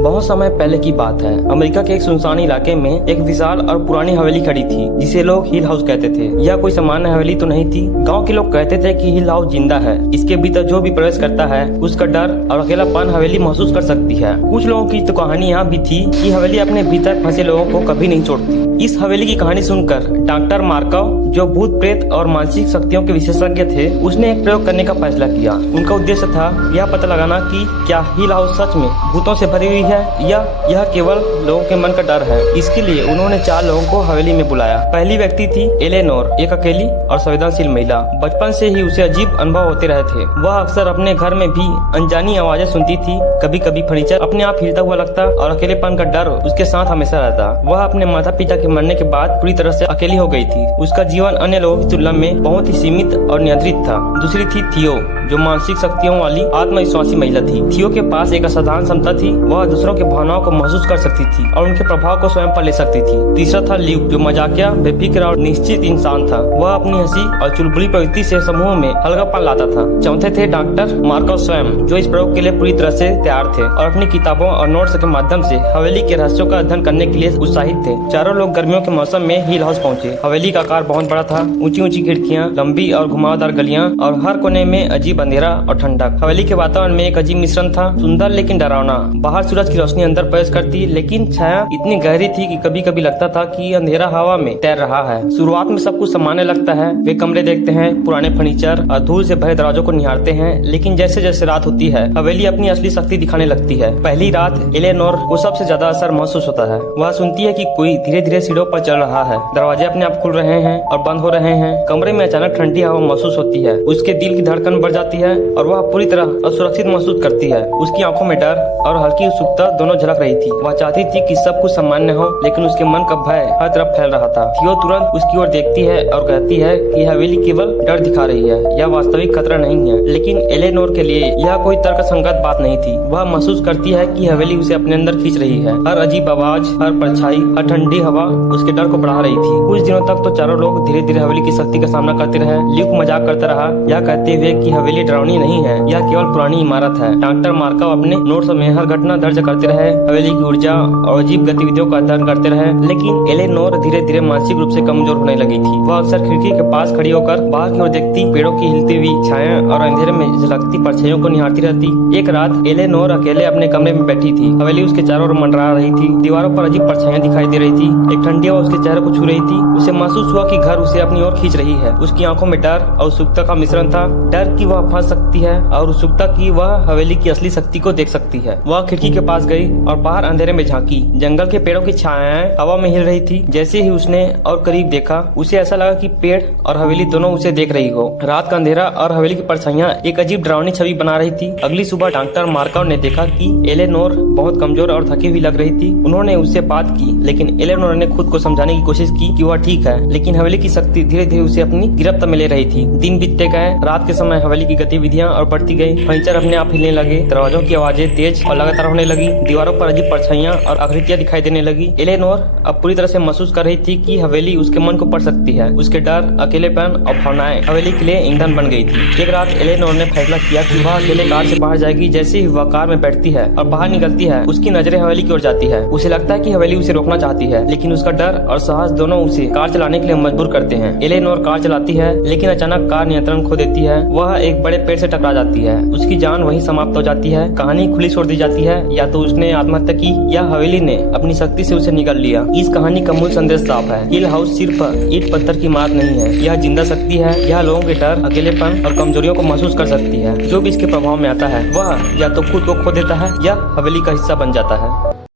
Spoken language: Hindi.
बहुत समय पहले की बात है। अमेरिका के एक सुनसान इलाके में एक विशाल और पुरानी हवेली खड़ी थी जिसे लोग हिल हाउस कहते थे। यह कोई सामान्य हवेली तो नहीं थी। गांव के लोग कहते थे कि हिल हाउस जिंदा है, इसके भीतर जो भी प्रवेश करता है उसका डर और अकेलापन हवेली महसूस कर सकती है। कुछ लोगों की तो कहानी यहाँ भी थी कि हवेली अपने भीतर फंसे लोगों को कभी नहीं छोड़ती। इस हवेली की कहानी सुनकर डॉक्टर मार्कव, जो भूत प्रेत और मानसिक शक्तियों के विशेषज्ञ थे, उसने एक प्रयोग करने का फैसला किया। उनका उद्देश्य था यह पता लगाना कि क्या हिल हाउस सच में भूतों से भरी हुई है या यह केवल लोगों के मन का डर है। इसके लिए उन्होंने 4 लोगों को हवेली में बुलाया। पहली व्यक्ति थी एलेनोर, एक अकेली और संवेदनशील महिला। बचपन से ही उसे अजीब अनुभव होते रहे थे। वह अक्सर अपने घर में भी अनजानी आवाजें सुनती थी। कभी कभी फर्नीचर अपने आप हिलता हुआ लगता और अकेलेपन का डर उसके साथ हमेशा रहता। वह अपने माता पिता के मरने के बाद पूरी तरह से अकेली हो गई थी। उसका जीवन अन्य लोगों की तुलना में बहुत ही सीमित और नियंत्रित था। दूसरी थी थियो, जो मानसिक शक्तियों वाली आत्मविश्वासी महिला थी। थियो के पास एक असाधारण क्षमता थी। वह दूसरों के भावनाओं को महसूस कर सकती थी और उनके प्रभाव को स्वयं पर ले सकती थी। तीसरा था ल्यूक, जो मजाकिया, बेफिक्र और निश्चित इंसान था। वह अपनी हंसी और चुलबुली प्रवृत्ति से समूह में हल्कापन लाता था। चौथे थे डॉक्टर मार्कव स्वयं, जो इस प्रयोग के लिए पूरी तरह से तैयार थे और अपनी किताबों और नोट्स के माध्यम से हवेली के रहस्यों का अध्ययन करने के लिए उत्साहित थे। चारों लोग गर्मियों के मौसम में हिल हाउस पहुँचे। हवेली का आकार बहुत बड़ा था। ऊंची ऊंची खिड़कियाँ, लंबी और घुमावदार गलियाँ और हर कोने में अजीब अंधेरा और ठंडक। हवेली के वातावरण में एक अजीब मिश्रण था, सुंदर लेकिन डरावना। बाहर सूरज की रोशनी अंदर प्रवेश करती, लेकिन छाया इतनी गहरी थी कि कभी कभी लगता था कि अंधेरा हवा में तैर रहा है। शुरुआत में सब कुछ सामान्य लगता है। वे कमरे देखते हैं, पुराने फर्नीचर और धूल से भरे दरवाजों को निहारते हैं। लेकिन जैसे जैसे रात होती है, हवेली अपनी असली शक्ति दिखाने लगती है। पहली रात एलेनोर को सबसे ज्यादा असर महसूस होता है। वह सुनती है कि कोई धीरे धीरे सीढ़ियों पर चल रहा है। दरवाजे अपने आप खुल रहे हैं और बंद हो रहे हैं। कमरे में अचानक ठंडी हवा महसूस होती है। उसके दिल की धड़कन बढ़ जाती है और वह पूरी तरह असुरक्षित महसूस करती है। उसकी आंखों में डर और हल्की उत्सुकता दोनों झलक रही थी। वह चाहती थी कि सब कुछ सामान्य हो, लेकिन उसके मन का भय हर तरफ फैल रहा था। थियो तुरंत उसकी ओर देखती है और कहती है कि हवेली केवल डर दिखा रही है, यह वास्तविक खतरा नहीं है। लेकिन एलेनोर के लिए यह कोई तर्कसंगत बात नहीं थी। वह महसूस करती है कि हवेली उसे अपने अंदर खींच रही है। हर अजीब आवाज, हर परछाई, हर ठंडी हवा उसके डर को बढ़ा रही थी। कुछ दिनों तक तो चारों लोग धीरे धीरे हवेली की शक्ति का सामना करते रहे। ल्यूक मजाक करता रहा, यह कहते हुए कि हवेली डरावनी नहीं है, यह केवल पुरानी इमारत है। डॉक्टर मार्कव अपने नोट्स में हर घटना दर्ज करते रहे, हवेली की ऊर्जा और अजीब गतिविधियों का अध्ययन करते रहे। लेकिन एलेनोर धीरे धीरे मानसिक रूप से कमजोर होने लगी थी। वह अक्सर खिड़की के पास खड़ी होकर बाहर की ओर देखती, पेड़ों की हिलती हुई छाया और अंधेरे में झलकती परछाइयों को निहारती रहती। एक रात एलेनोर अकेले अपने कमरे में बैठी थी। हवेली उसके चारों ओर मंडरा रही थी। दीवारों पर अजीब परछाइयां दिखाई दे रही थी। एक ठंडी हवा उसके चेहरे को छू रही थी। उसे महसूस हुआ कि घर उसे अपनी ओर खींच रही है। उसकी आंखों में डर और उत्सुकता का मिश्रण था। डर कि वह फंस सकती है और उत्सुकता कि वह हवेली की असली शक्ति को देख सकती है। वह खिड़की के पास गई और बाहर अंधेरे में झांकी। जंगल के पेड़ों की छायाएं हवा में हिल रही थी। जैसे ही उसने और करीब देखा, उसे ऐसा लगा कि पेड़ और हवेली दोनों उसे देख रही हो। रात का अंधेरा और हवेली की परछाइयां एक अजीब डरावनी छवि बना रही थी। अगली सुबह डॉक्टर मार्कव ने देखा कि एलेनोर बहुत कमजोर और थकी हुई लग रही थी। उन्होंने उससे बात की, लेकिन एलेनोर ने खुद को समझाने की कोशिश की कि वह ठीक है। लेकिन हवेली की शक्ति धीरे धीरे उसे अपनी गिरफ्त में ले रही थी। दिन बीतते गए। रात के समय हवेली की गतिविधियां और बढ़ती गई। फर्नीचर अपने आप हिलने लगे। दरवाजों की आवाजें तेज और लगातार होने लगी। दीवारों पर अजीब परछाइयां और आकृतियां दिखाई देने लगी। एलेनोर अब पूरी तरह से महसूस कर रही थी कि हवेली उसके मन को पढ़ सकती है। उसके डर, अकेलेपन और भावनाएं हवेली के लिए ईंधन बन गई थी। एक रात एलेनोर ने फैसला किया कि वह अकेले कार से बाहर जाएगी। जैसे ही वह कार में बैठती है और बाहर निकलती है, उसकी नजरें हवेली की ओर जाती है। उसे लगता है कि हवेली उसे रोकना चाहती है, लेकिन उसका डर और साहस दोनों उसे कार चलाने के लिए मजबूर करते हैं। एलेनोर कार चलाती है, लेकिन अचानक कार नियंत्रण खो देती है। वह एक बड़े पेड़ से टकरा जाती है। उसकी जान वहीं समाप्त हो जाती है। कहानी खुली छोड़ दी जाती है। या तो उसने आत्महत्या की या हवेली ने अपनी शक्ति से उसे निगल लिया। इस कहानी का मूल संदेश साफ है। हिल हाउस सिर्फ ईंट पत्थर की इमारत नहीं है, यह जिंदा शक्ति है। यह लोगों के डर, अकेलेपन और कमजोरियों को महसूस कर सकती है। जो भी इसके प्रभाव में आता है, वह या तो खुद को खो देता है या हवेली का हिस्सा बन जाता है।